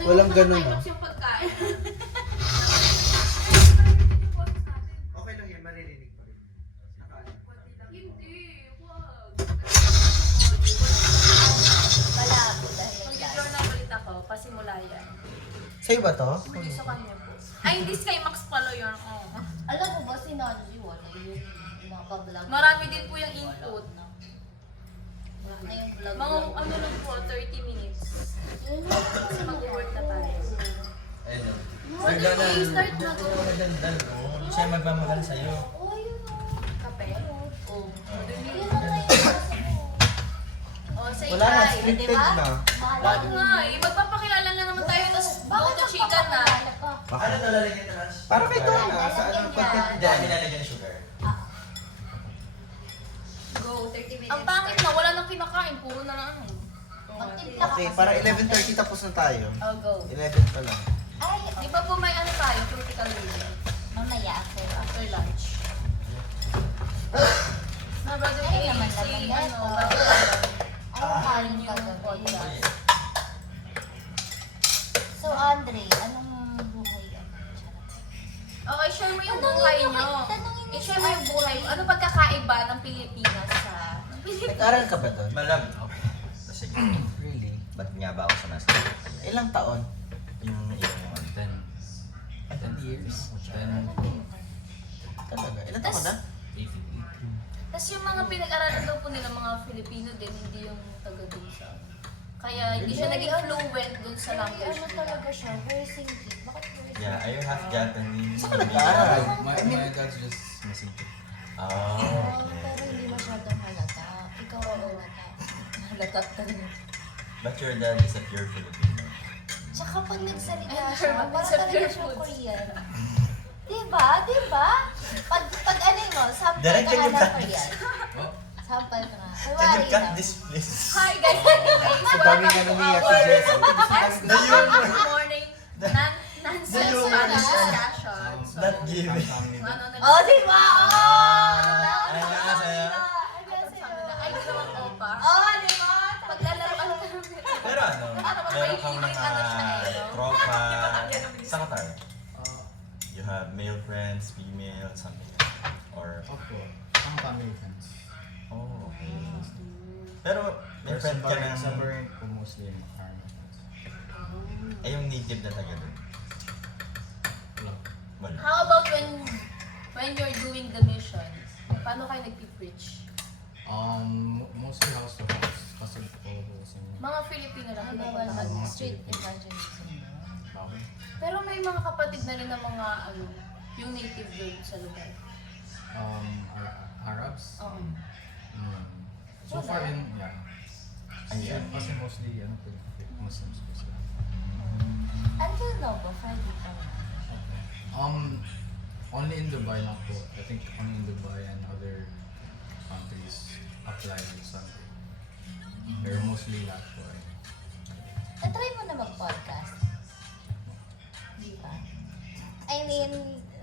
Walang ganun, Nakakairox yung pagkain. Okay lang yan, maririnig pa rin. Hindi, wag. Malabo dahil Mag-journal ulit ako, pasimula yan. Sa'yo ba to? Hindi sa kanya po. Ay, hindi kay Max pala yun. Oh. Alam mo ba si Nanji wala yung mga pa-vlog? Marami din po yung input. Na yung vlog. Mga ano lang po, 30 minutes. Kasi mag-work na tayo. Ayun. Pwede ko i-start na to. Magandang ko. Siya magmamahal sa'yo. Oh, yun o. Kape? Oh. Yun Yun lang na yung kaso mo. Oh, say Wala na, hi. scripted Diba? na. Wag nga eh. Magpapakilala na naman tayo, tapos go to chicken na. Ano nalalagyan na Rush? Para may tona, sa anong content Hindi, dyan. kami nilalagyan ng sugar. Go, 30 minutes. Ang pangit na, wala nang kinakain. Puro na lang ano. Magtimpla ka Okay, kasi. para 11:30 tapos na tayo. Oh, go. 11 pa lang. Ay, Di ba po may ano tayo, critical reading? mamaya ako. After lunch. Na brother, Ay, eh, naman si naman ano, neto. brother, Ay, mahal yung ka gabi. podcast. So, Andre, anong buhay yan? Charot. Okay, share mo yung Tanungin buhay mo nyo. kay- tanungin mo I-share si mo yung Andre. buhay. Ano pagkakaiba ng Pilipinas sa... Nag-aral ka ba doon? Malag. Sige. Really? Ba't nga ba ako sa master? Ilang taon? Yung ilang 10. 10 years? 10. Talaga? Ilang taon na? Tapos yung mga pinag-aralan daw po nila mga Filipino din, hindi yung taga dun sa... Kaya hindi siya naging fluent dun sa language Ano nila. talaga siya? Very singing. Bakit very singing? Yeah, are you half Japanese? Saan ka nag-aaral? My dad's just missing tooth. Oh, Oh, okay. pero hindi masyadong halata. Ikaw ang halata. Halata talaga. But your dad is a pure Filipino. Tsaka pag nagsalita Ay, siya, Herman, parang sa talaga pure siyang foods. Korean. Diba? Diba? Pag ano mo, sample Direct ka can nga you ng cut Korean. this? Sample ka nga. Can Kunwari you cut lang. this, please? Hi guys, anyways, Sa dami nga nung ni Ate Jess. Good morning. Nonsense Ayun. Spanish discussion. So, Not giving. ano na Oh, diba? Oh! Ay, saya. Ay, naman opa. Oh, diba? Paglalaroan ka ng Pero ano, meron kang mga tropa. Saan ka tayo? You have male friends, female, something like that. Or, Opo, ang family friends. oh, okay. Pero, may friend ka ng, Sa parent ko mostly yung family friends. eh yung native na taga doon. Wala. Wala. How about when you're doing the mission? Paano kayo nagpi-preach? Mostly house to house. Kasi po sa inyo. Mga Filipino lang Ano hindi naman ba ang street evangelism? Bakit? Pero may mga kapatid na rin ng mga ano, yung native doon sa lugar. Arabs? Oo. So far in, yeah. Ayan. Kasi mostly, ano po, Muslims po sila. Until now ba? Friday pa lang. Only in Dubai lang po. I think only in Dubai and other countries apply on Sunday. Pero mostly lahat po ay. Try mo na mag-podcast. Di ba? I mean,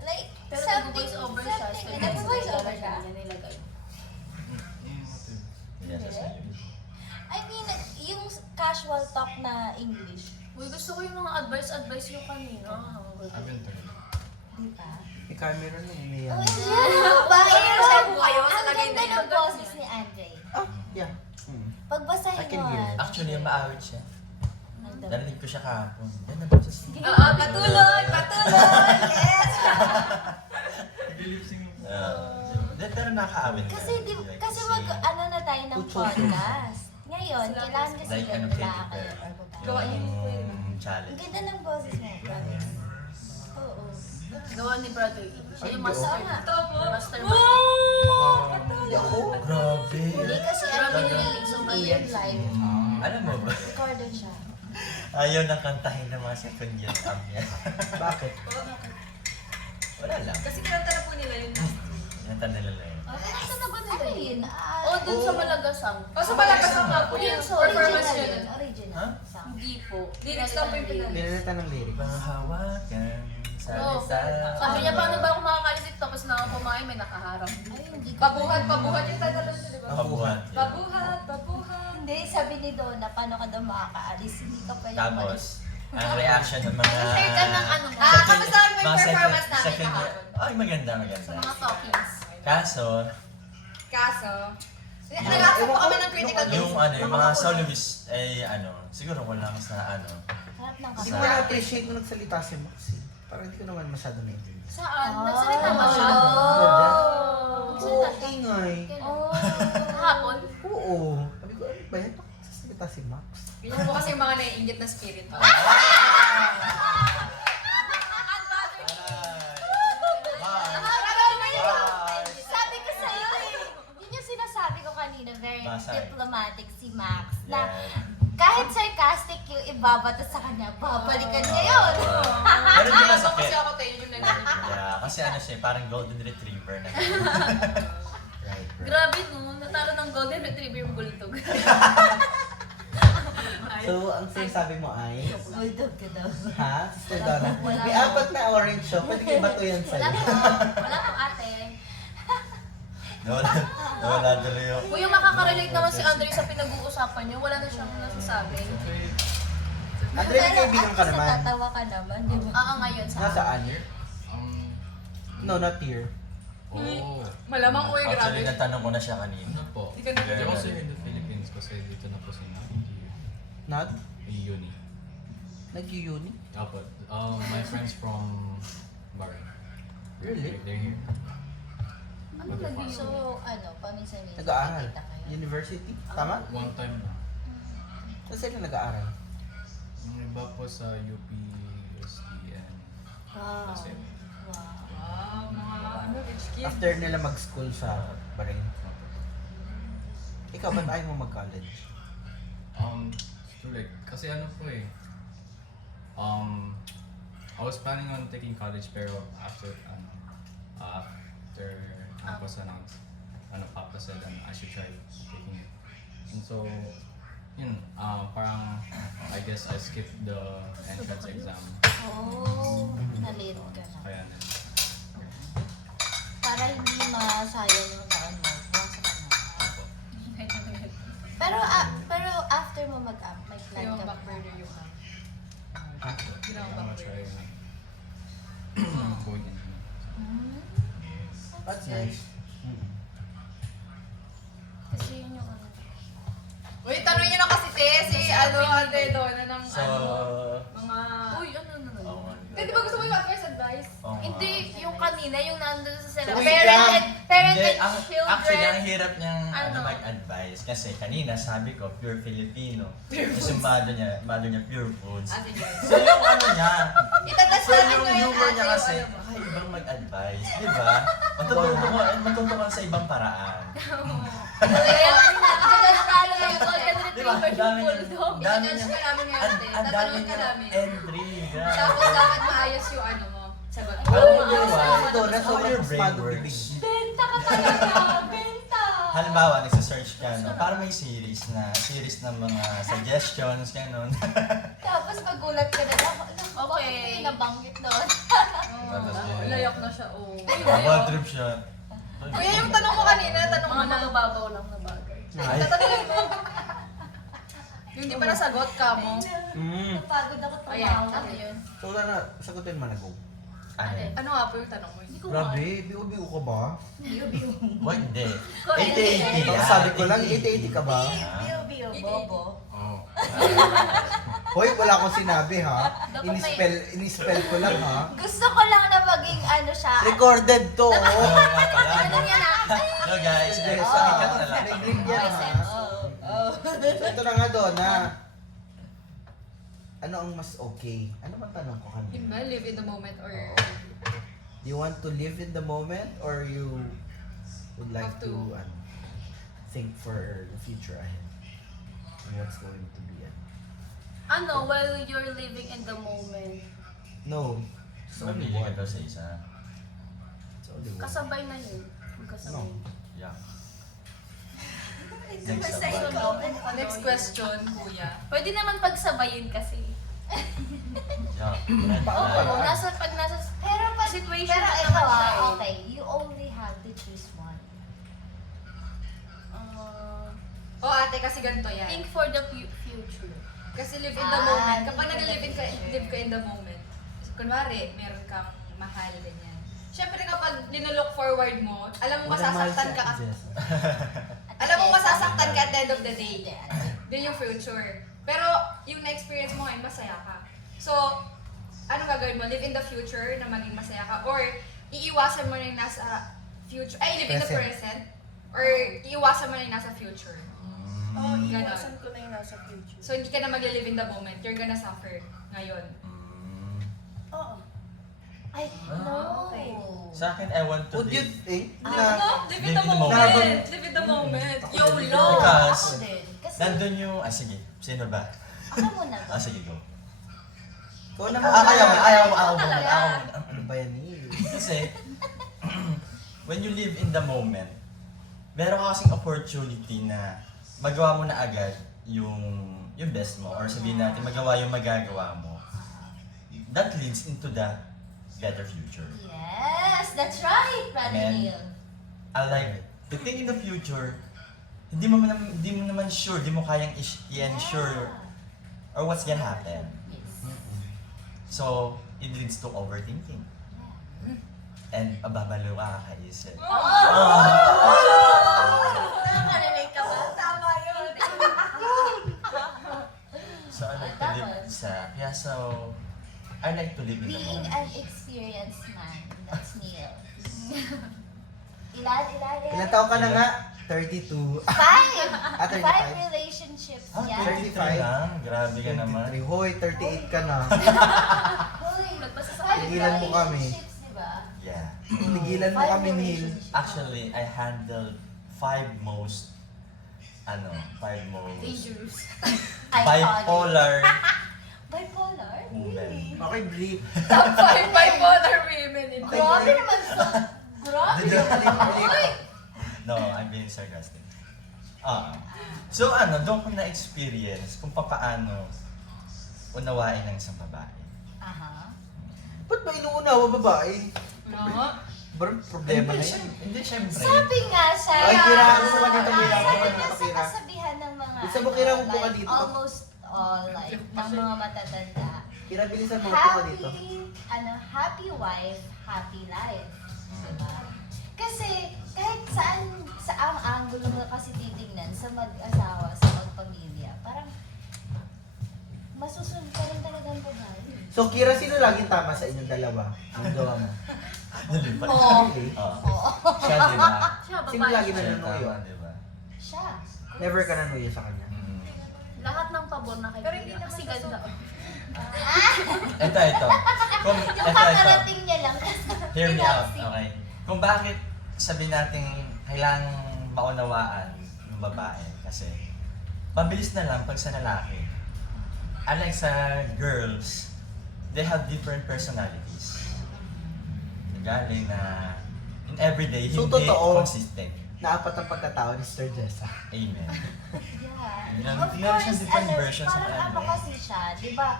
like, Pero something, nag-voice over siya. So, nag-voice over siya? Nilagay. Yes, yes, yes. I mean, yung casual talk na English. Uy, gusto ko yung mga advice yung kanina. I've been through. Di ba? May camera na yun. May Oh, yan. ano ba? Share mo kayo sa Ang lagay ganda na yun. ng boses ni Andre. Ah, yeah. Pagbasahin I can mo, hear. Andre. Actually, yung maawit siya. Ang dami. Narinig ko siya kahapon. Yan na boses niya. Oo, patuloy! Patuloy! Yes! Pero nakaawit ka. Kasi, kasi ano na tayo ng podcast. Ngayon, kailangan kasi Like ano, ganda Katy kayo. Perry. Gawain mo po yun. Ang Challenge. ganda ng boses mo. promise. Oo. Gawa ni Brother E. Siya yung Ay, master. oo. Mastermind. Grabe. Hindi kasi ano Grabe yun, yun. hindi yun live. Alam mo ba? Recorded siya. Ayaw nang kantahin ng mga second year up niya. Bakit? Wala lang. Kasi kinanta na po nila yun. Kinanta nila lang yun. Kinanta na ba nila Ano yun? yun? Oo, dun sa Malagasang. Oh, sa Malagasang nga po Yun, yun. so, Performance Original yun. yun. Original. Huh? Song. Hindi po. Lyrics lang po yung pinag- Binalita ng lyrics. Mahawakan sa Oo. lisan. Sabi niya, paano ba ako makakalisip tapos na ako kumain, may nakaharap. Ay, hindi ko. Pabuhat yung tagal nun, di ba? Pabuhat. Pabuhat. Hindi, sabi ni Donna, paano ka daw makakaalis? Hindi ka pa yung Tapos, ang reaction ng mga... Share ka ng ano mo. kamusta mo yung mga performance namin second year. kahapon? Ay, maganda. Sa mga talkings. Kaso, Kaso, nag-accept po kami ng critical yung criticism. yung mga soloist ay siguro kulang sa Harap ng Hindi ko kamay. na-appreciate nung nagsalita si Max eh. Parang hindi ko naman masyado naiintindihan. Saan? Nagsalita ba siya? Oo, ingay. Oh. Kahapon? Oo. Sabi ko, ano ba yan? Bakit nagsasalita si Max? Yun po kasi yung mga naiingit na spirit. Sabi ko sa'yo eh. Yun yung sinasabi ko kanina, very Basay. diplomatic si Max. Na Yeah. kahit sarcastic yung ibabato sa kanya, babalikan niya yun. Pero di Kasi masakit. ako tayo yung nag-iingit. Yeah, kasi siya, parang golden retriever na. Right. Grabe no, natalo ng Golden Retriever yung bulldog. So, ang sinasabi mo ay, Bulldog ka daw. ha, Sister Donna, may apat na orange siya, pwede kayo bato yan Wala sa'yo. po. Wala po ate. Nawala tuloy yung... Kung yung makaka-relate naman si Andre sa pinag-uusapan niyo, wala na siyang nasasabi. Andre, may kaibigan ka naman. Tatawa ka naman, di ba? Ngayon sa Nasaan? Um, No, not here. oh, Malamang uy, Actually, grabe. natanong ko na siya kanina. ano po? Hindi ka na- They're also here in the Philippines kasi dito na po sila. Not? Uni. Nag-uni? Dapat. My friends from Bahrain. Really? They're here. Ano naging So, paminsan-minsan Nag-aaral? nakikita kayo. University? Tama? One time na. Saan sila nag-aaral? Yung iba po sa UPSDN. Wow. Kasi, Wow. Mga rich kids. After nila mag-school sa Bahrain. Ikaw, ba't ayaw mo mag-college? so like, kasi ano po eh. I was planning on taking college pero after Papa said I should try taking it. And so, yun, parang I guess I skipped the entrance exam. Oh, na-late ka na. Kaya na. Para hindi masayang yung taon mo, buwan sa kanya. Opo. Pero after mo mag-amp, may plan Yung ka ba? back burner yung I'm gonna try going in. Hmm? That's nice. Kasi yun yung ano. Uy, tanong niyo na kasi si Ate Donna ng So, mga... Uy, ano na na. oo nga. Di ba gusto mo yung advice? Oo nga. Hindi, yung kanina, yung nandun sa sila. Wait Parent lang. and, parent Hindi, and children. actually, ang hirap niyang Ano? mag-advise. Kasi kanina, sabi ko, pure Filipino. Kasi mother niya pure foods. Ate Donna. So yung ano niya, Itatas so natin yung ngayon humor niya ate kasi, yung ano mo. ibang mag-advise. Di ba? Matututo ka sa ibang paraan. Kaya kanina, nakakalo na yung Golden Di ba? Retriever Ang dami yung niya. bulldog. Ang dami I-judge niya. ka namin ngayon ate. Ang dami Tatanungin ka niya. namin. Entry. grabe. Tapos dapat maayos yung ano mo. Sagot. Alam mo yun, Ito, How sobrang your brain spado works. bibig. Benta ka talaga! Benta! Halimbawa, nagsa-search ka, no? Para may series ng mga suggestions, gano'n. Tapos magulat ka na lang. Okay. Nabanggit doon. Layak na siya, oh. Bad trip siya. Kuya, yung tanong mo kanina, tanong mo Mga na. magababaw lang na bagay. Ay. Tatanungin mo. Yung hindi pa nasagot ka mo. Napagod ako Ayan, tumawa. ano yun? So, wala na, sagutin mo na go. Ano? Ano nga po yung tanong mo? Hindi ko Grabe, biu-biu ka ba? Wag, hindi. Correct. 80-80 Ito, yan. sabi ko lang, 80-80 ka ba? Bio, bobo. Oh. Hoy, wala akong sinabi ha. Dapat In-spell ko lang ha. Gusto ko lang na maging ano siya. Recorded to, Oo oh. nga pala. Ano yan ah? No guys, Yes, next time ikat na lang. Nag-link yan May ha. sense. So, ito na nga doon na. Ano ang mas okay? Ano man tanong ko kanina? Yun ba? Live in the moment or... Do you want to live in the moment or you would like Have to. to think for the future ahead? And what's going to be it? Ano, while you're living in the moment, No. It's only Mamili ka one. daw sa isa. It's only one. kasabay na yun. Magkasabay. No. Yeah. Ito Next ba sa naman. ikaw? Next question, kuya. Pwede naman pagsabayin kasi. Yeah. Oo, pag nasa Pero pag, situation pero na ikaw naman siya eh. okay, you only have to choose one. O ate, kasi ganito yan. think for the future. Kasi live in the moment. Kapag live in nag-live in the live ka in the moment. Kunwari, meron kang mahal, ganyan. Siyempre kapag nilook forward mo, alam mo masasaktan ka. Alam mo masasaktan ka at the end of the day. Yun yung future. Pero yung na-experience mo ngayon, masaya ka. So, ano gagawin mo? Live in the future na maging masaya ka? Or iiwasan mo na yung nasa future? Ay, live in the present? Or iiwasan mo na yung nasa future? Oo, Ganon. iwasan ko na yung nasa future. So, hindi ka na mag-live in the moment. You're gonna suffer ngayon. Oo. Ay, no. Okay. Sa akin, I want to Would you live. think No, na live in the moment. Live in the moment. YOLO. Because, Ako din. Kasi, nandun yung, sige, sino ba? ako muna to. Sige, go. ikaw naman Ayaw mo. Ano ba yan eh? Kasi, when you live in the moment, meron ka kasing opportunity na magawa mo na agad yung best mo, or sabihin natin magawa yung magagawa mo. That leads into the better future. Yes, that's right, Brother And- Neil. I like the thing in the future, hindi mo naman sure, hindi mo kayang i-ensure or what's gonna happen. Yes. So, it leads to overthinking. And ababalo ka kakaisip. Nakaka-relate ka ba? Tama yun. So, I like to live kaya so, I like to live in the Being moment. an experienced man, that's Neil. Ilan? Ilan taon ka na nga? 32. Five! 35? Five relationships yan. 33 lang? Grabe ka naman. 23. Hoy, 38 ka na. Hoy, Nagpasa sa five Tigilan mo kami. relationships, di ba? Yeah. Tigilan mo Five kami, Neil. relationships. Actually, I handled 5 most dangerous. bipolar Bipolar? women. Okay, brief. Top 5 bipolar women in the Grabe naman so. Grabe naman. Uy! No, I'm being sarcastic. So doon ko na-experience kung paano unawain ng isang babae. Aha. Ba't ba inuunawa babae? No? Problema na yun. Hindi, syempre. Sabi nga siya. Ay, Kira, gusto ka dito, Kira. Sabi Gusto nga ka sa Kira. kasabihan ng mga Gusto mo, Kira, upo ka like, dito. almost all like ng mga matatanda. Kira, bilisan mo ka dito. Happy wife, happy life. Diba? Kasi kahit saan sa ang angulo mo kasi titignan sa mag-asawa, sa magpamilya, parang masusunod ka rin talaga ang babae. So, Kira, sino laging tama sa inyong dalawa? Ang gawa mo? Nalipat. Oo. Okay. Siya, di ba? Siya, Sino babae. lagi Siya, nanunuyo? tama, di ba? Siya. Never ka nanuyo sa kanya. Lahat ng pabor na kay Pero hindi Kuya. naman Kasi sa ganda. Ito. Yung kakarating niya lang. Hear me out, Relaxing. okay? Kung bakit sabi natin kailangang maunawaan ng babae kasi mabilis na lang pag sa lalaki. Unlike sa girls, they have different personalities. Galing na in everyday, So, hindi totoo. consistent. Naapat ang pagkatao ni Sir Jessa. Amen. Yeah. Of Meron siyang course, different versions of parang ano. kasi siya, di ba,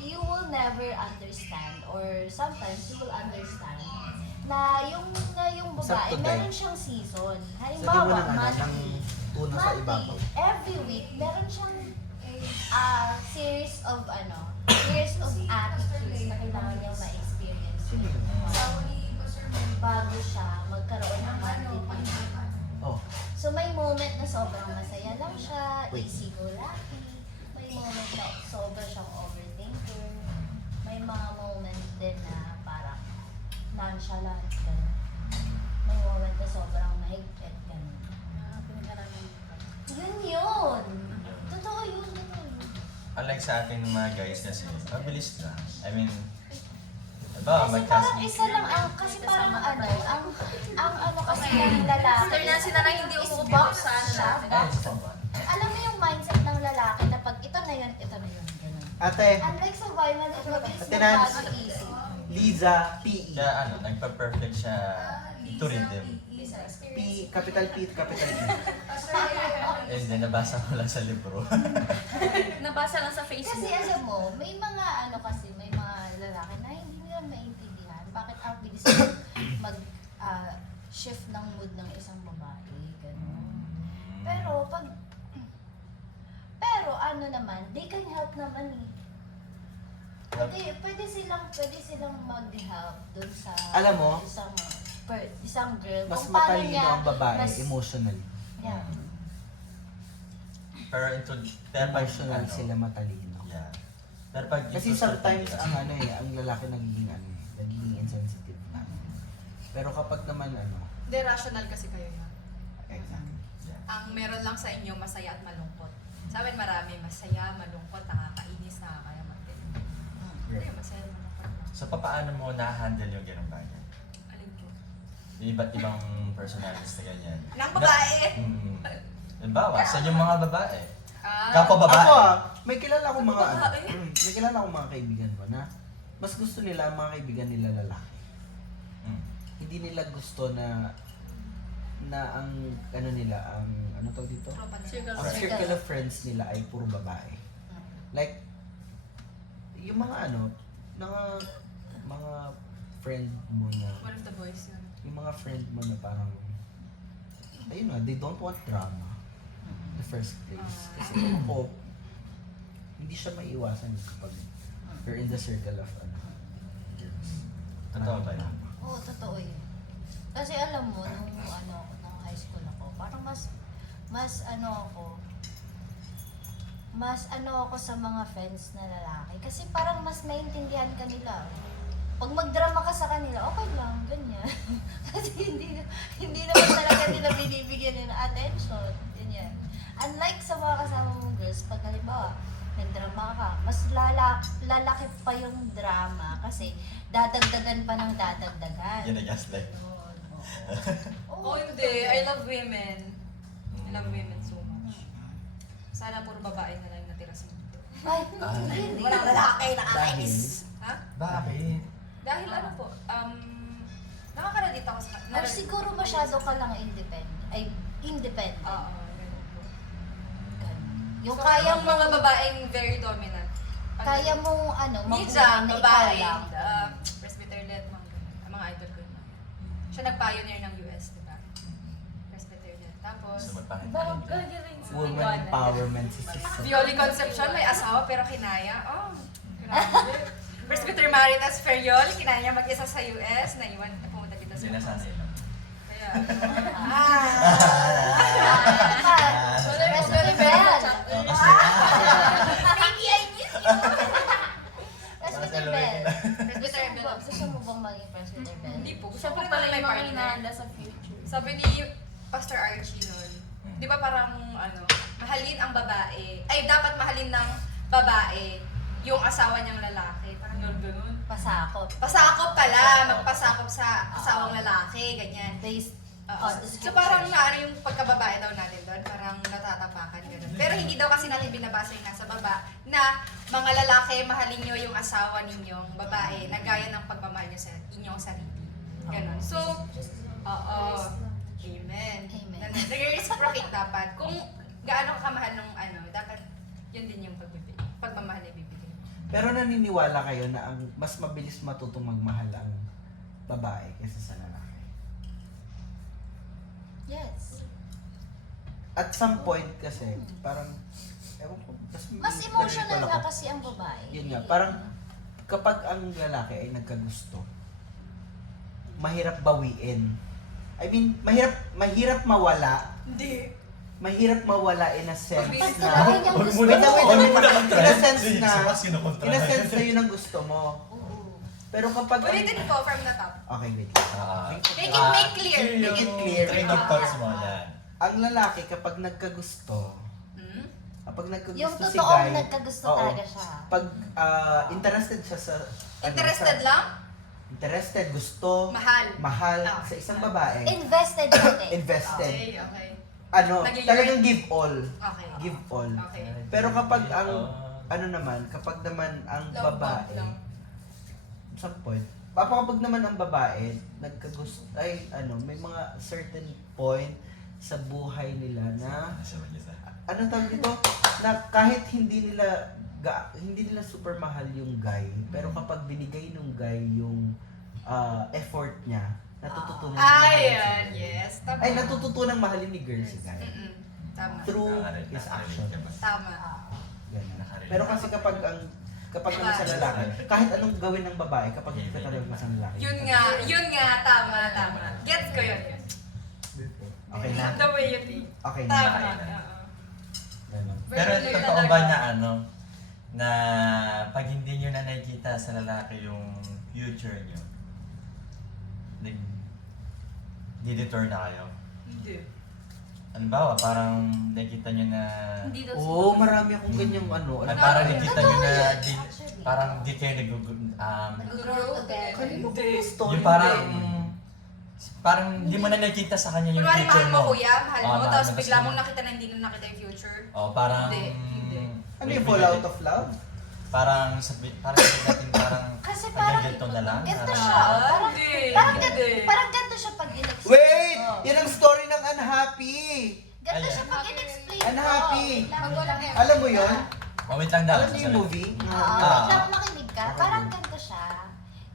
you will never understand or sometimes you will understand na yung babae, Sakto tayo. meron siyang season. Sabi mo Halimbawa, ng monthly. una sa ibabaw. Every week, meron siyang series of attitudes na kailangan niya ma-experience. So, bago siya magkaroon ng monthly payment. Oh, So may moment na sobrang masaya lang siya, Wait. easy-go-lucky. May moment na sobrang siyang overthinker. May mga moment din na parang nonchalant, gano'n. May moment na sobrang mahigpit, gano'n. Yun! Totoo yun. Unlike sa ating mga guys kasi, mabilis lang. I mean, Kasi may parang cast- isa lang ang, kasi parang kasi ng lalaki. After na sila na hindi is umuubok box sa ano siya, natin. box. Alam mo yung mindset ng lalaki na pag ito na yun, gano'n. ate, Unlike sa Weimar, mabilis Ate na Nance. bago isip. Liza, P.E. Kaya nagpa-perfect siya to rhythm. Capital P, capital E. And then, nabasa ko lang sa libro. Nabasa lang sa Kasi Facebook. alam mo, may mga may mga lalaki na hindi nila maintindihan bakit ang bilis mag-shift ng mood ng isang babae, gano'n. Pero ano naman, they can help naman eh. Pwede silang mag-help dun sa Alam mo, isang girl. Mas Kung paano matalino niya ang babae mas- emotionally. Yeah. Pero pero pag Emotional sila matalino. Yeah. Pero pag Kasi into sometimes certain ang lalaki nagiging insensitive na. Pero kapag naman Hindi, rational kasi kayo yan. exactly. Yeah. Ang meron lang sa inyo, masaya at malungkot. Sa amin marami, masaya, malungkot, nakakainis, nakakayaman din. Hindi, masaya, malungkot lang. So, paano mo na-handle yung ganung bagay? Alin ko? Yung iba't ibang personalities na ganyan. Nang babae! Halimbawa, sa yung mga babae. Ah, Kapwa babae. Ako may kilala akong mga Babae? may kilala akong mga kaibigan ko na mas gusto nila ang mga kaibigan nila lalaki. Mm. Hindi nila gusto na ang nila ang tawag dito? tropa na. Ang circle of friends nila ay puro babae. Like yung mga mga friend mo na One of the boys yun. yung mga friend mo na parang ayun nga, they don't want drama in the first place. Kasi ako, hindi siya maiwasan kapag you're in the circle of girls. Totoo ba yun? Oo, totoo yun. Kasi alam mo, nung high school ako, parang mas ako sa mga friends na lalaki. Kasi parang mas maintindihan ka nila. Pag magdrama ka sa kanila, okay lang, ganyan. Kasi hindi naman talaga nila binibigyan nila attention. Ganyan. Unlike sa mga kasama mong girls, pag halimbawa, nagdrama ka, mas lalaki pa yung drama kasi dadagdagan pa ng dadagdagan. Yan na gaslight. Yun, oo. Oh, hindi. I love women. I love women so much. Sana puro babae na lang yung natira sa mundo. Ay, hindi. Walang lalaki, nakakainis. Ha? Bakit? Dahil ano po, nakaka-relate ako sa... Or siguro masyado ka lang independent. Oo, ganun po. Ganun. Yung So, kaya yung mga babaeng very dominant. kaya mong Nija, mabuhay na ikaw babae, lang. Presbyterian, mga idol ko yun. Siya nag-pioneer ng US, di ba? Presbyterian. Tapos, Gusto magpakita. Woman empowerment si sister. Violi Concepcion, may asawa pero kinaya. Oh, grabe. Presbyter Maritas Ferriol, kinaya mag-isa sa US, naiwan, pumunta dito sa Sinasanay lang. Kaya, Presbyterian Bell. Maybe I miss you. Presbyterian Bell. Presbyterian Bell. Gusto mo bang maging Presbyterian Bell? Hindi po. Gusto Siya ko po rin pala naman may yung mga partner. hinahanda sa future. Sabi ni Pastor Archie nun, di ba parang mahalin ang babae, ay dapat mahalin ng babae yung asawa niyang lalaki. Parang ganun. Pasakop. Pasakop pala, magpasakop sa asawang lalaki, ganyan. Based Oo. on the So parang yung pagkababae daw natin doon, parang natatapakan ganun. Pero hindi daw kasi natin binabasa yung nasa baba na mga lalaki, mahalin nyo yung asawa ninyong babae na gaya ng pagmamahal nyo sa inyong sarili. Ganun. So, oo. Amen. Amen. Nag-reciprocate dapat. Kung gaano ka kamahal ng dapat yun din yung pagmamahal na ibibigay. Pero naniniwala kayo na ang mas mabilis matutong magmahal ang babae kaysa sa lalaki. Yes. At some point kasi, parang, ewan ko, Mas emotional nga kasi ang babae. Yun nga, parang kapag ang lalaki ay nagkagusto, mahirap bawiin. I mean, mahirap mawala. Hindi. Mahirap mawala in a sense Pag na, sinabi niyang gusto wait, mo. in a sense na, in a sense na yun ang gusto mo. Oo. Pero kapag, Ulitin po from the top. okay, wait. Make clear. Make it clear. Train of thoughts mo, yan. Ang lalaki kapag nagkagusto, Hmm? kapag Yung nagkagusto si totoong guy, nagkagusto oo, talaga siya. pag interested siya sa, Interested sa- lang? Interested, gusto, Mahal. mahal Ah, sa isang babae, Invested pati. invested. Okay. Talagang give all. Okay. Give all. Okay. Pero kapag kapag naman ang Love babae, lang. some point, kapag naman ang babae, may mga certain point sa buhay nila na, tawag dito, na kahit hindi nila super mahal yung guy, pero kapag binigay nung guy yung effort niya, natututunan Ayan, yes. Tama. natututunan mahalin ni girl si guy. Mm-mm. Tama. Through his action. Tama. Ganun. Nakarelate. Pero kasi kapag naman sa lalaki, kahit anong gawin ng babae, kapag hindi ka talaga sa lalaki. Yun nga, tama. Gets ko yun. Okay na? The way you think. Okay na. Tama. Ganun. Pero totoo ba na na pag hindi nyo na nakikita sa lalaki yung future nyo, nag-detour na kayo? Hindi. Ano ba, parang nakikita nyo na, Hindi daw Oo, marami akong ganyang ano. at parang nakikita nyo na, Actually. parang di kayo Nag-grow together. Kanino ko yung story yung parang, din? parang di mo na nakikita sa kanya yung Kunwari future mahal mo mo. kuya, mahal Oo, mo, mahal tapos mo, bigla tas- mong nakita na hindi na nakita yung future. Oo, parang, Hindi. Ano yung fall out of love? parang sabihin natin parang, Kasi parang ganito na lang. ganito parang- siya. Parang, Hindi. parang ganito siya pag in-explain Wait! ko. Yan ang story ng unhappy! Ganito Ayan. siya pag in-explain Unhappy. ko. Alam mo yon? Oh, wait lang daw. Alam niyo yung movie? Oo, Ah. wait lang, makinig ka. Okay. Parang ganito siya.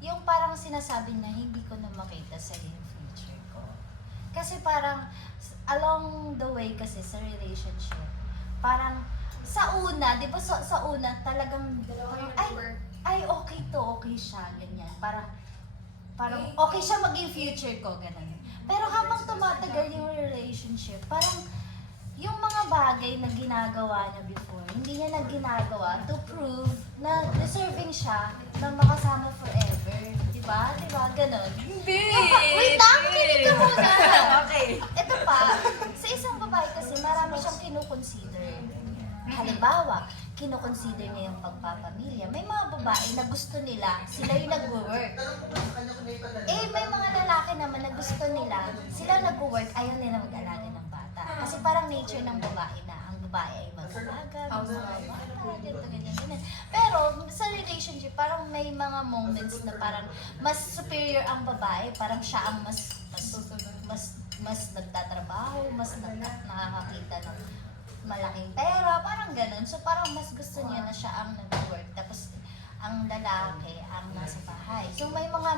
Yung parang sinasabi na hindi ko na makita sa yung future ko. Kasi parang along the way kasi sa relationship, parang sa una, di ba sa una talagang ay okay to, okay siya, ganyan. Parang okay siya maging future ko, ganun. Pero habang tumatagal yung relationship, parang yung mga bagay na ginagawa niya before, hindi niya na ginagawa to prove na deserving siya na makasama forever. Diba? Diba? Ganon. Hindi. Wait lang, kinig ka muna. Okay. Ito pa, sa isang babae kasi marami siyang kinukonsider. Halimbawa, kinukonsider niya yung pagpapamilya. May mga babae na gusto nila, sila yung nag-work. Eh, may mga lalaki naman na gusto nila, sila nag-work, ayaw nila mag-alaga ng bata. Kasi parang nature ng babae na ang babae ay mag-alaga, mag-bata, ganyan. Pero sa relationship, parang may mga moments na parang mas superior ang babae, parang siya ang mas nagtatrabaho, mas nakakakita ng malaking pera, parang ganun. So parang mas gusto niya na siya ang nag-work, tapos ang lalaki ang nasa bahay. So may mga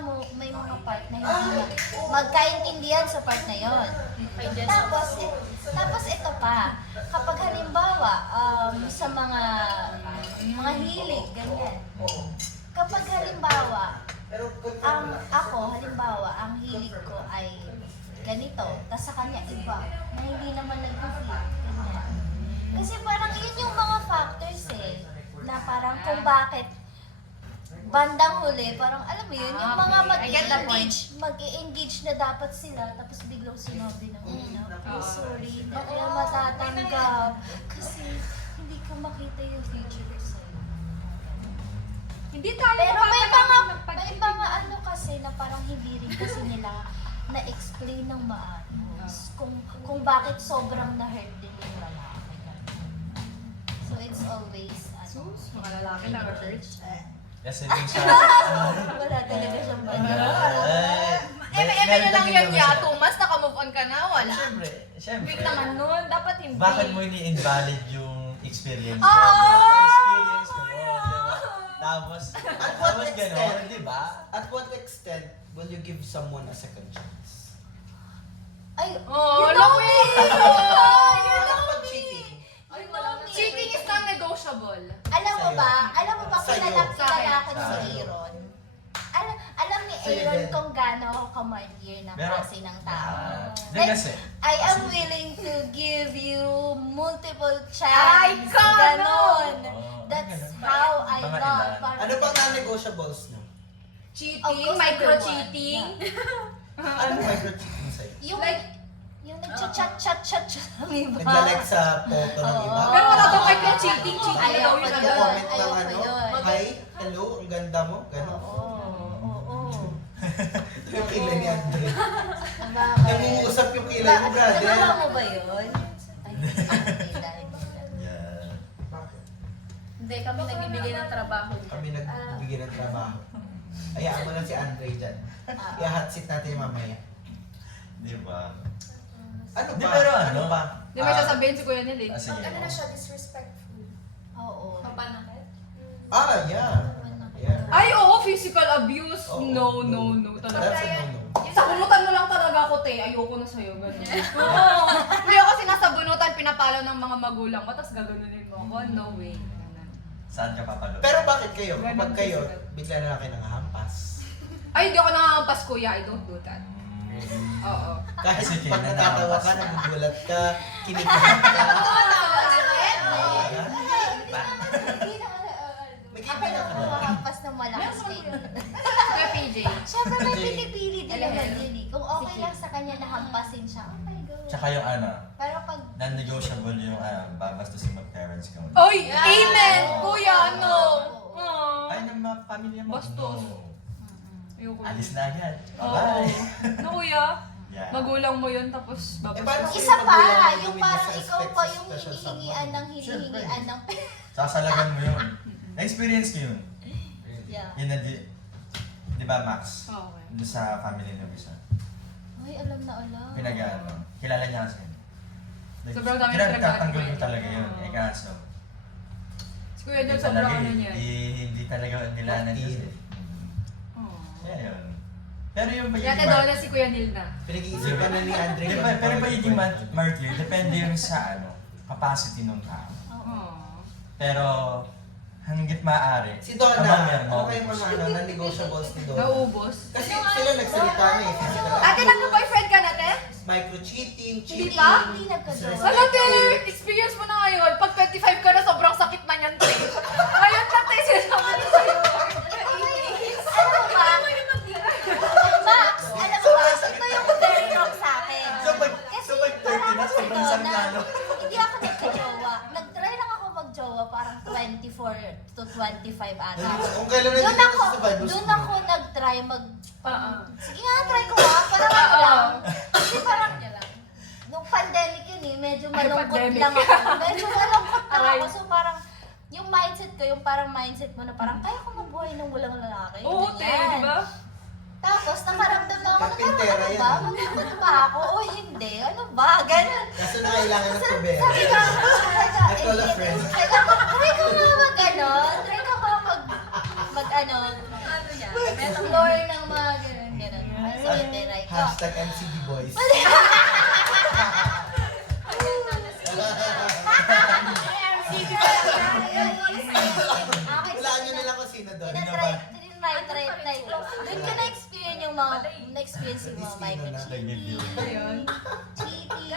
part na hindi na magkaintindihan sa part na yon. Tapos ito pa, kapag halimbawa sa mga hilig, ganyan. Kapag halimbawa, ang hilig ko ay ganito, tas sa kanya iba, na hindi naman nag-fit, ganyan. Kasi parang yun yung mga factors na parang kung bakit bandang huli, parang alam mo yun, yung mga I get the point. mag-i-engage na dapat sila, tapos biglang sinabi ng sorry, hindi kaya matatanggap. Kasi hindi ko makita yung future ko sa'yo. Hindi tayo Pero may mapapagod mga ano kasi na parang hindi rin kasi nila na-explain ng maayos kung bakit sobrang na-hurt din yung lalaki. So it's always mga lalaki na hurt. Kasi dun sa, wala talaga siyang banda. Eme na lang yan ya, 2 months, naka-move on ka na, wala. Siyempre. Wait naman nun, dapat hindi. Bakit mo ini-invalid yung experience ko? Ah! Experience ko yun, di ba? Tapos gano'n, di ba? At what extent will you give someone a second chance? Ay, Oh, you know me! You Parang know pag me! cheating. You know me! Cheating is non-negotiable. Alam mo ba Sa'yo. kilala ko ni Sa'yo. si Aaron. Alam ni Sa'yo Aaron din. kung gaano ako ka-martyr ng Pero- klase ng tao. Di kasi, I am willing to give you multiple Ay, chance. ganon! Ganon. Oh, That's ganon. how I Mga love. ilan? Parang- Ano bang non-negotiables nyo? Of Cheating, course, micro-cheating. Ano micro-cheating sa'yo? Yung, Like- yung nagchat-chat ng iba. Naglalike sa photo ng iba? Oo. Pero wala daw micro-cheating, cheating Ayaw daw ko yun yun. agad. Comment ng Ayoko ano? yun. Hi, hello, ang ganda mo. Ganon. Oo. Ito yung kilay ni Andre. Bakit? Nangungusap yung kilay mo, brother. Nagawa mo ba yun? Ay, hindi dahil. yeah. Bakit? Hindi, kami nagbibigay ng trabaho. Kami nagbigay ng trabaho. Hayaan mo lang si Andre dyan. I-hot seat natin mamaya. Di ba? Ano Di, ba? pero ano? ba? Di may sasabihin si Kuya Nil eh. Sige. disrespectful. Oo. Papanakit? Yeah. Ay, oo, physical abuse. Oo. No talaga. That's a no-no. Sabunutan mo lang talaga ako, te. Ayoko na sa'yo. Ganun. Oo. Hindi ako sinasabunutan, pinapalo ng mga magulang mo, tapos gaganunin mo ako. No way. Saan ka papalo? Pero bakit kayo? Ganon Kapag kayo, physical. bigla na lang kayo nakahampas. Ay, hindi ako nangangampas, kuya. I don't do that. Oo. Kahit Sige, pag natatawa ka, nanahampas. nagugulat ka, kinikilig ka. May Ako kaibigan lang ka na. kumakampas ng malakas kay Kuya PJ. Siyempre may Jay. pinipili din naman yun eh. Kung okay lang sa kanya na hampasin siya, okay, go. Tsaka yung ano, Pero pag non-negotiable yung babastusin mo parents ko. Oy! Amen! Kuya, no! Ay, ng mga pamilya mo. Bastos. No. Ayoko. Alis na agad. Oo. Bye. No, kuya. Yeah. Magulang mo yun, tapos paano babas. isa pa, magulang yung mo parang sa ikaw aspect pa sa yung special hinihingian ng hinihingian ng Sasalagan mo yun. Na-experience ko yun. Yeah. Yun na di ba Max? Okay. Doon sa family ng isa. Ay, alam na alam. Pinag-ano. Kilala niya kasi. Sobrang dami Pinagtatanggol mo pinag-ano. talaga yun. Eh kaso. Si Kuya John, hindi sobrang talaga ano eh. niya. Hindi talaga nila na Active. Kaya yun. Pero yung Kaya pagiging daw na si Kuya Neil na. Pinag-iisipan na ni Andre. Pero yung pagiging martyr, depende yung sa capacity ng tao. Oo. Pero hanggat maaari. Si Donna, habang meron ano kayo maubos. mga non-negotiables ni Donna? Naubos. Kasi sila nagsalita na eh. Physical Ate, nagka-boyfriend ka na, te? micro-cheating, Hindi cheating. pa? Hindi nagkagawa. Wala, te. Experience mo na ngayon. Pag 25 ka na, sobrang sakit na niyan, te. Ngayon na, te. Sinasabi ko sa'yo. Alam mo ba? Max, alam mo ba? Ito yung very wrong sa akin. So pag Kasi 30 na, parang sobrang si sakit Donna, lalo. hindi ako nagka-jowa. Nag-try lang ako mag-jowa parang 24 to 25 ata. Kung kailan na Doon ako, sa Bible doon school. ako nag-try Oo. sige nga, try ko nga. Parang ano lang. Kasi parang, nung pandemic yun eh, medyo malungkot pandemic. lang ako. Medyo malungkot lang Aray. ako. So parang, yung mindset ko, yung parang mindset mo na parang, kaya ko mabuhay ng walang lalaki. Oo, te. Ganyan. Di ba? Tapos nakaramdam na ako na parang Kapintera ano yan. ba? Magkakot ba ako? O hindi? Ano ba? Ganun. Kaso na kailangan ng tubero. Sabi ko, I call a friend. try ko nga mag ano, try ko nga mag ano, explore ng mga ganun. Ay, sige, try ko. Hashtag MCD boys. Hulaan nyo na lang kung sino doon. Tinatry ko. Doon ko na-experience yung mga, na-experience yung mga micro-cheating, Ayun. cheating.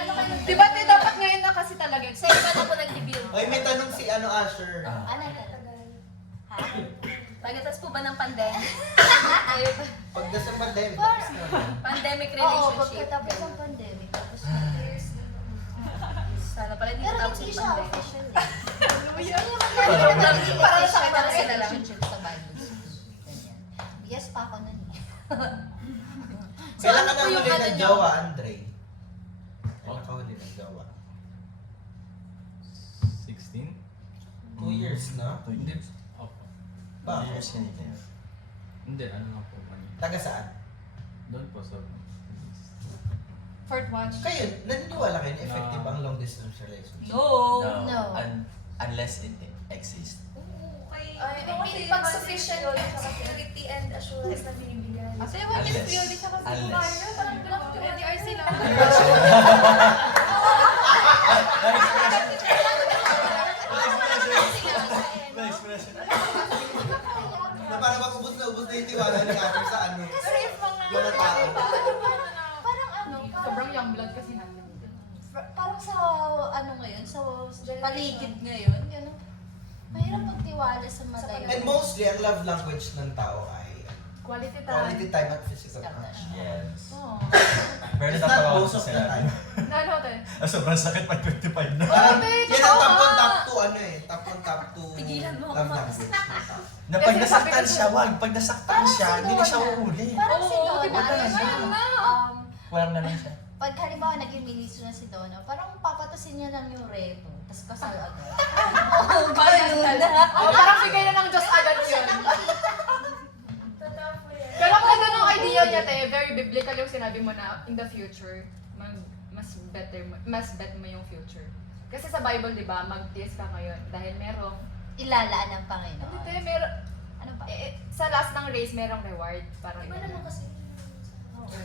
Di ba, te, dapat ngayon na kasi talaga. Sa'yo ba na po nag-review? Ay, may tanong si Asher. Ano na? Ha? Pagkatas po ba ng pandemic? Ayun ba? Pag nasa pandemic, Parang- tapos na. Pandemic Oo, relationship. pagkatapos ng pandemic. Tapos Sana pala hindi pero natapos hindi yung siya pandemic. official eh. Kasi yung Parang naging parang official sa- na sila lang. relationship sa Bible school. Ganyan. Yes pa ako nun eh. So, Kailan ano ka po na yung huli ano ng nyo? jowa, Andre? Kailan ka huli ng jowa? 16? 2 years na? Hindi. Opo. Ba? Years ganito yun. Hindi, ano nga po. Taga saan? Doon po sa... Fort Watch. Kayo, naniniwala kayo na effective ang long distance relationship? No. No. Unless it exists. Pag sufficient security and assurance na binibigay. Ate, what is Unless. purely siya kasi Unless. parang NDRC lang. Na para ubos na yung tiwala ni Asher sa ano? Mga tao. Parang ano, Sobrang young blood kasi natin. parang sa ano ngayon, sa paligid ngayon, gano'n. Mahirap magtiwala sa malayo. And mostly, ang love language ng tao ay Quality time. quality time at physical touch. Yes. Oo. Pero It's natatawa not ko most sa of the sinabi time. mo. Ano, te? Sobrang sakit pag 25 na. Yan ang top 1, top 2 ano eh. Top 1, top 2 Pigilan mo ako, love Max. language ng tao. Na pag nasaktan siya, wag. Pag nasaktan Parang siya, si hindi na siya Donna. uuli. Parang si Oo, Donna. diba ano talaga? siya, Ayun na. Walang na lang siya. Pag halimbawa naging ministro na si Donna, parang papatasin niya lang yung reto, tapos kasal agad. Oh, parang bigay na ng Diyos agad yun. Pero ang ganda ng idea niya, te, very biblical yung sinabi mo na in the future, mas bet mo yung future. Kasi sa Bible, di ba, mag-tease ka ngayon dahil merong, Ilalaan ng ano Panginoon. te, meron, Ano pa? sa last ng race, merong reward. Parang Iba naman kasi.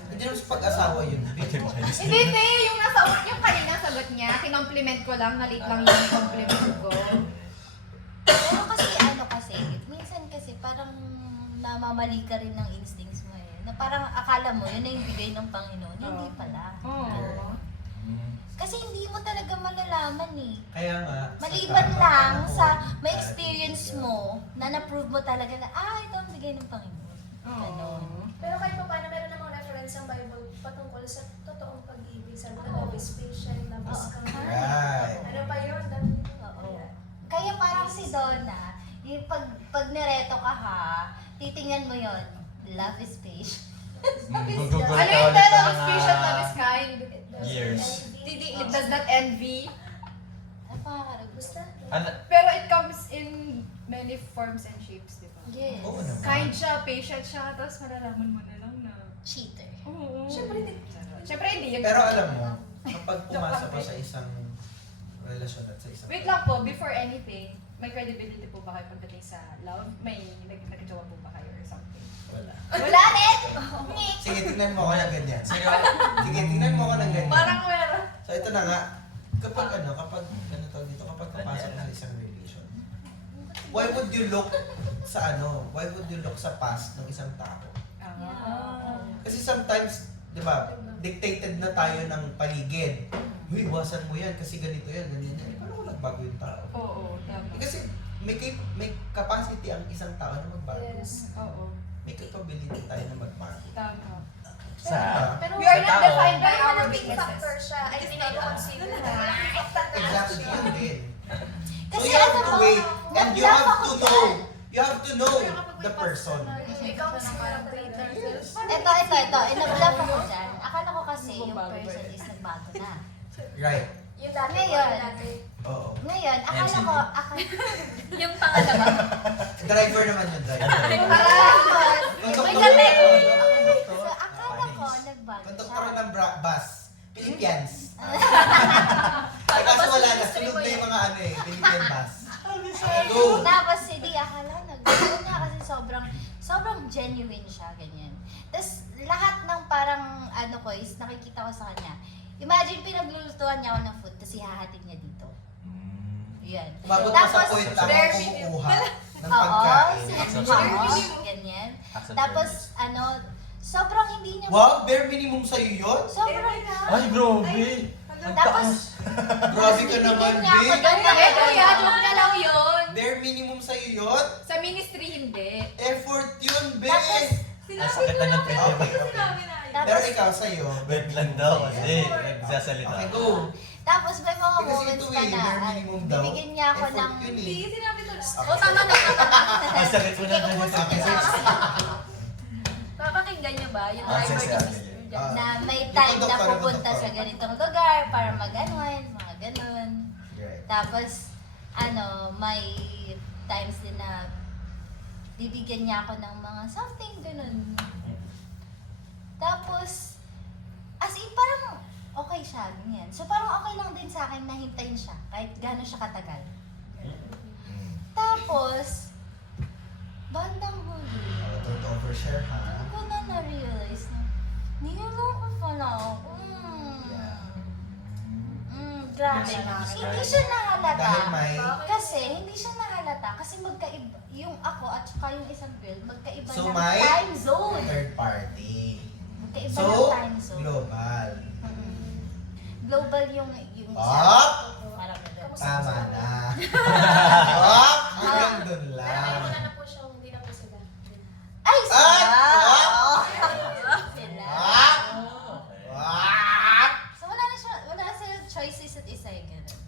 Hindi naman sa pag-asawa yun. Okay ba kayo? Hindi, te, yung nasa yung kanina sagot niya, kinompliment ko lang, nalit lang yung compliment ko. Pero kasi namamali ka rin ng instincts mo eh. Na parang akala mo, yun na yung bigay ng Panginoon. Hindi pala. Kasi hindi mo talaga malalaman eh. Kaya nga, Maliban lang sa may experience mo na na-prove mo talaga na, ito ang bigay ng Panginoon. Ganon. Pero kahit pa paano, meron namang reference ang Bible patungkol sa totoong pag-ibig. Sabi ko, love is patient, love is kind. Right. Ano pa yun? Oo. Kaya parang si Donna, yung pag nireto ka ha, titingnan mo yon. Love is patient. Ano Google ka yung ulit pero ng of patient, love is kind? years. It does not envy. Basta. Ano? Pero it comes in many forms and shapes, di ba? Yes. Oo naman. Kind siya, patient siya, tapos malalaman mo na lang na... Cheater. Oo. Siyempre, hindi. Siyempre hindi. Yun. Pero alam mo, kapag pumasok ka sa isang relasyon at sa isang... Wait lang po, before anything, may credibility po ba kayo pagdating sa love? May nagjowa po ba kayo or something? Wala. Wala rin! Sige, tingnan mo ako ng ganyan. Sige, tingnan mo ako ng ganyan. Parang meron. So ito na nga, kapag tawag dito, kapag papasok ka sa isang relation, why would you look sa past ng isang tao? Kasi sometimes, di ba, dictated na tayo ng paligid. Uy, iwasan mo yan kasi ganito yan, ganyan yan. Paano kung nagbago yung tao? Oo, tama. Kasi may capacity ang isang tao na magbago. Yes. Oo, May capability tayo na magbago. tama. Sa... Pero We are Sa not tao. defined by Pero our malaking factor weaknesses. siya. I mean, I consider na. Exactly, yun din. So Kasi you have ano to ko, wait, and you nag-love have ako to dyan. know. You have to know the person. Ikaw kasi parang traitor. Ito. Nag-love ako dyan. Akala ko kasi yung person is nagbago na. Right. Yung dati, Ngayon. yung dati. Oo. Ngayon, akala MCD. ko, Yung pangalawa. Driver naman yun, driver. Tapos, Konduktor. so akala ko nagbago Konduktor siya. ng bus. Philippines. Ay, kaso wala na. Sunod na yung mga Philippine bus. Go! Tapos hindi, akala nagbago niya kasi sobrang genuine siya, ganyan. Tapos lahat ng parang ko is nakikita ko sa kanya. Imagine pinaglulutuan niya ako ng food tapos ihahatid niya dito. Yan. Umabot ka sa Tapos, point na bare kumukuha ng Oo, pagkain. ganyan. Tapos sobrang hindi niya, Wow, bare minimum sa'yo yun? sobrang na. Ay, grabe! Ang Tapos, taas. Grabe ka naman, niya ako babe. doon Eh, kuya, joke na lang yun. Bare minimum sa'yo yun? Sa ministry, hindi. Effort yun, be! Tapos, Ang sakit na ng Okay, pwede. okay. Pero tapos, ikaw sa'yo. Wait lang daw kasi nagsasalita. Okay, go. tapos may mga Kasi moments ito pa eh, na bare minimum daw. bibigyan niya ako Effort ng yun Hindi, eh. sinabi ko lang. O, tama na. Ang sakit mo na Hindi, ng umusap Okay, niya sige. sa Papakinggan niyo ba? Yung Ah, driver sige, ni sige. Mr. Jan. na may Yung time na konduktor, pupunta konduktor. sa ganitong lugar para mag-unwind, mga ganun. Right. Tapos, may times din na bibigyan niya ako ng mga something, ganun. Tapos, as in, parang okay siya, ganyan. So, parang okay lang din sa akin na hintayin siya, kahit gano'n siya katagal. Tapos, bandang huli, Don't overshare, ha? doon ko na na-realize na, niloloko pala ako. Grabe. Hindi siya nahalata. Dahil may... Kasi hindi siya nahalata kasi magkaiba yung ako at saka yung isang girl magkaiba So, ng may time zone. third party. Magkaiba So, ng time zone. global. Global yung isa. Up! Parang ganun. Tama na. Up! Hanggang dun Pero lang. wala na po siyang hindi na po sila. Ay, sila! Ah! Sila. Up! Up! So wala na sila choices at isa yung ganun.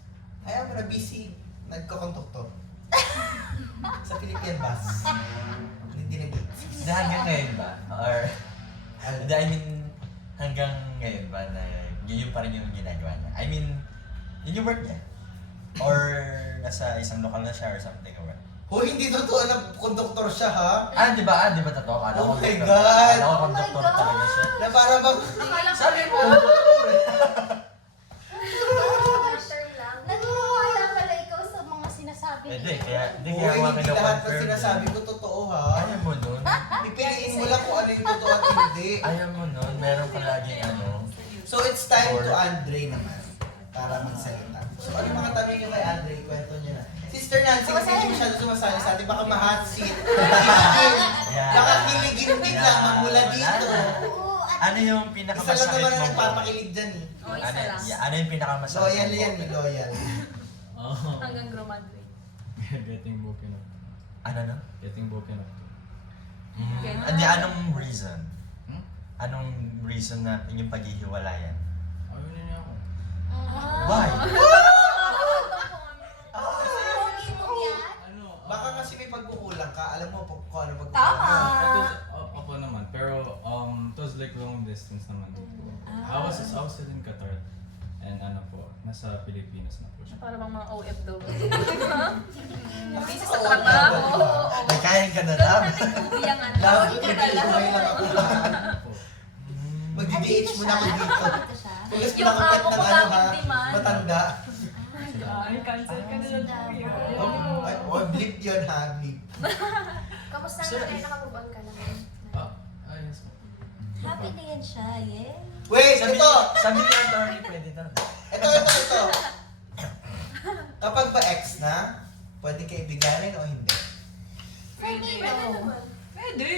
Ayaw mo na busy. Nagkokonduktor. Sa Philippine bus. Hindi nag-gate. Na hanggang ngayon ba? Or, hindi, I mean, hanggang ngayon ba na yun pa rin yung ginagawa niya? I mean, yun yung work niya? Or nasa isang lokal na siya or something or what? Oh, hindi totoo na konduktor siya, ha? Di ba totoo? Akala Oh ko my conductor. God! Akala ko Oh my conductor God! talaga siya. Na para bang... Sabi mo! Term lang. Naniniwala pala ikaw sa mga sinasabi Hindi, niya. kaya Oh, hindi kaya ako hindi lahat na confirm. sinasabi ko totoo, ha? Ayaw mo nun. Pipiliin mo lang kung ano yung totoo at hindi. Ayaw mo nun. Meron ka laging So, it's time to Andre naman para magsalita. So, ano yung mga tanong niyo kay Andre? Kwento niyo na. Sister Nancy, kasi hindi masyado sumasali sa atin. Baka ma-hot seat. Yan. Nakakiligin bigla mula dito. Oo, Ano yung Isa lang pinakamasakit naman ang mo? nagpapakilig dyan eh. Oh, isa Ano, lang. ano yung pinakamasakit Loyal mo? yan, loyal. Oh, Hanggang graduate. getting broken up. Ano no? Getting broken up. Ganun. Hindi, anong reason? Hmm? Anong reason na yung paghihiwalayan? Ayaw na niya ako. Why? Pogi mo yan? Ano? Baka kasi may pagkukulang ka, alam mo kung ano pagkukulang. Tama. It was, ako naman, pero it was like long distance naman dito. I was still in Qatar. And ano po, nasa Pilipinas na po siya. Para bang mga OFW. Busy sa trabaho. Nagkain ka na lang. Ubi ang ano. Love, Hindi ka lang. kumain lang ako. Po. Mag-DH muna ako dito. Dito siya. Tulis Yung lang ang amo ko ng ano bakit ha, di man? matanda. Ay, cancel ka na lang. Blip yun ha, blip. Kamusta na kayo? Nakamove on ka na? Ayos. Happy na yan siya, yeah. Wait, Sabi, ito! sabi ni attorney, pwede daw. Ito. Kapag ba ex na, pwede kaibiganin o hindi? For me, Pwede no. naman. Pwede.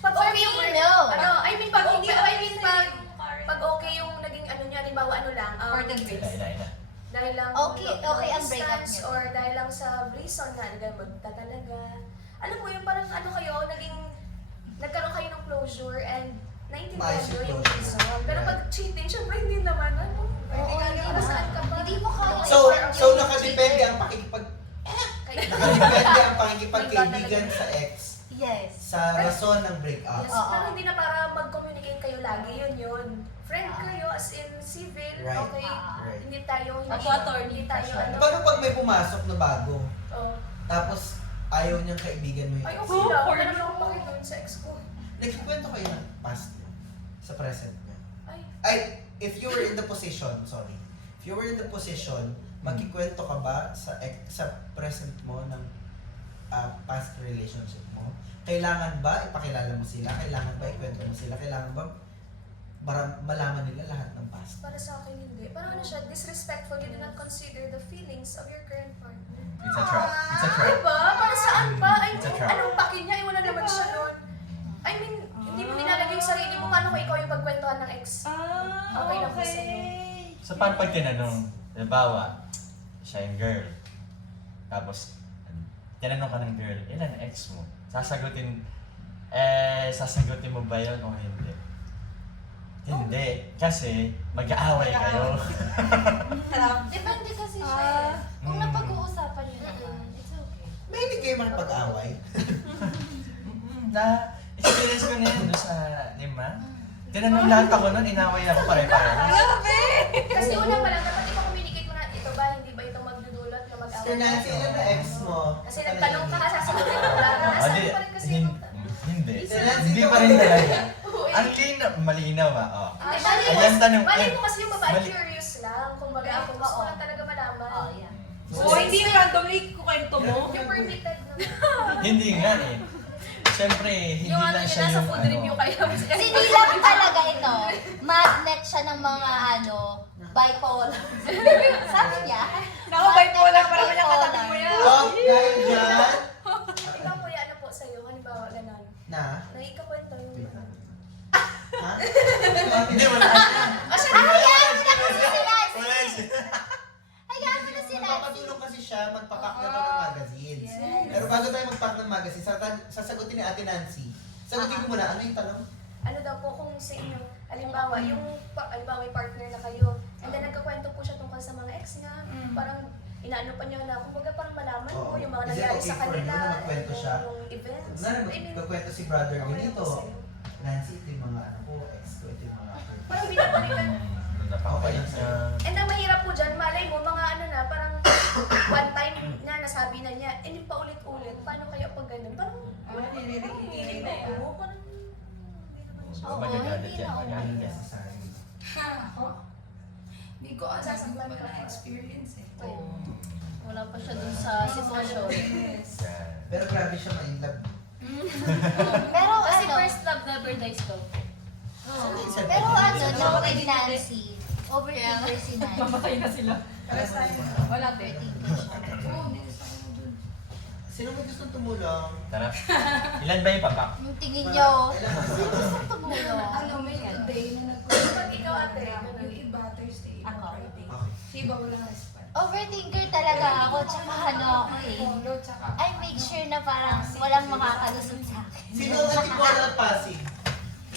Pag For okay yung me, no. ano, I mean pag hindi, I mean pag okay yung naging ano niya, halimbawa ano lang, Important Ina, base. ina. dahil lang Okay ang breakup distance niyo. or dahil lang sa reason na magtatalaga. Alam mo yung parang ano kayo, nagkaroon kayo ng closure and naintindihan Maayos nyo yung yung closure. reason. Pero pag cheating, syempre hindi naman ano. Oo, hindi naman. Nasaan ka pa? Hindi mo kaya. So nakadepende ang nakadepende ang pakikipagkaibigan sa ex Yes. sa rason ng breakup. Yes, Oo. pero hindi na para mag-communicate kayo lagi, yun. Friend kayo as in civil, Right. okay? Right. Hindi tayo, Ako, attorney. hindi tayo, Casual. ano. Paano pag may pumasok na bago, Oh. tapos ayaw niyang kaibigan mo Ay, yun? okay lang. Wala naman akong pakitun sa ex ko. Nagkikwento kayo ng past niyo, sa present niyo. Ay, If you were in the position, magkikwento ka ba sa present mo ng past relationship mo? Kailangan ba ipakilala mo sila? Kailangan ba ikwento mo sila? Kailangan ba malaman nila lahat ng past? para sa akin hindi. Parang ano siya, disrespectful, you do not consider the feelings of your current partner. It's a trap. It's a trap. Diba? Para saan pa? Ay, It's a trap. anong pakin niya? Iwan na naman siya nun. I mean, hindi mo nilalagay yung sarili mo. Paano kung ikaw yung pagkwentuhan ng ex? Okay lang po sa'yo. So paano pag tinanong, halimbawa, siya yung girl, tapos tinanong ka ng girl, ilan ang ex mo? Sasagutin mo ba yun o hindi? Hindi, kasi mag-aaway kayo. Depende kasi siya. Kung napag-uusapan niyo naman, it's okay. May hindi kayo makapag-away. Na-experience ko na yun doon sa Lima. Tinanong lahat ako nun, inaway ako pare-pareho. Kasi una pa lang, dapat i-communicate mo na, ito ba, hindi ba ito magdudulot na mag-away? Sir Nancy, ilan na ex mo? Kasi nagtanong ka, sasagutin mo lang. Nasaan Hindi, pa rin kasi yung hindi. Sir Nancy, Hindi ikaw pa rin ba? talaga. Ang malinaw ah. Oh. Ayan, tanong. Mali mo kasi yung babae Mali- curious lang. Kung baga ako, gusto ko lang talaga malaman. Oh, yeah. So, hindi yung randomly kukwento mo. Yung permitted naman. Hindi nga eh. Siyempre, hindi Yung ano lang yun, siya nasa yung food ano. review kayo. Sinilang talaga ito. Magnet siya ng mga bipolar. Sabi niya. Naku, bipolar pa naman yung katabi mo yan. Oh, dahil dyan. Ikaw po ano po sa'yo, halimbawa ganon. Na? Nakikakwento yung Ha? Hindi, wala siya. Hayaan mo na kasi si Nancy. Wala siya. Hayaan mo na si Nancy. Magpapatulong kasi siya magpapak na to ng magazines. Pero bago tayo magpack ng magazine, sasagutin ni Ate Nancy. Sagutin ko muna, ano yung tanong? ano daw po kung sa inyo, halimbawa, halimbawa may partner na kayo, and then nagkakwento po siya tungkol sa mga ex niya, parang inaano pa niya na, kumbaga parang malaman mo Oo. yung mga Is it nangyari okay sa for you kanila, na magkwento siya? yung events. Na I mean, magkakwento si brother okay ganito. po sa'yo. Nancy, ito yung mga ano ko, ex ko, ito yung mga ako. Parang binabalikan. Napakabait niya. And ang mahirap po dyan, malay mo, mga ano na, parang one time na nasabi na niya, and yung paulit-ulit, paano kaya pag ganun? Parang, hindi na oo, parang, hindi naman siya. Oo, Magagalit hindi yan. na Magagalit yan. Necessary. Hindi ko alam, hindi ko pa na-experience eh. Wala pa siya dun sa sitwasyon. Yan. Pero grabe siya ma-inlove. Pero Kasi ano, first love never dies though. pero ano, no kay Nancy. Overthinker si Nancy. Mamatay na sila. Wala tayo. Wala din. Overthinker siya. Oo, hindi tayo dun. Si Sino may gustong tumulong? Tara. Ilan ba yung papak? Yung tingin niyo, sino gusto tumulong? Ano, may today na Pag ikaw, ate, yung iba Thursday, iba Ako. Friday. Okay. Si iba walang response. Overthinker talaga ako, tsaka ano ako eh. Follow, tsaka I make sure na parang walang makakalusot sa akin. Sino ang Antipolo at Pasig?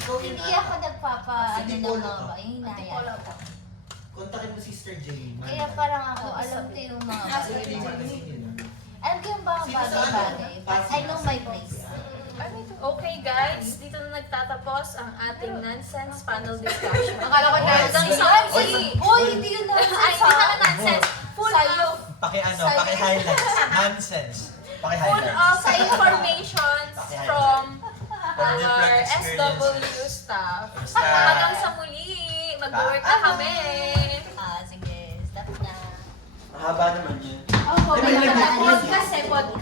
Ikaw yun, Hindi ah. ako nagpapa, Si ano Tipolo ng ka. mga, yung hinahayaan ko. Kontakin mo Sister Jamie. Kaya parang ako, alam ko yung mga Sige, sige. alam ko yung mga Sino sa ano? bagay-bagay, but I know my place. Okay guys, dito na nagtatapos ang ating nonsense panel discussion. Akala ko Hanggang nonsense. sa muli. Uy, hindi yun Ay, nonsense hindi ha? na nonsense. Full of, Paki-highlights. Nonsense. full Paki-highlights. of informations from From different our experiences. SW staff. Basta- Hanggang sa muli, mag-work na kami. Ah, sige, stop na. Mahaba naman yun. Oh, Podcast eh, podcast.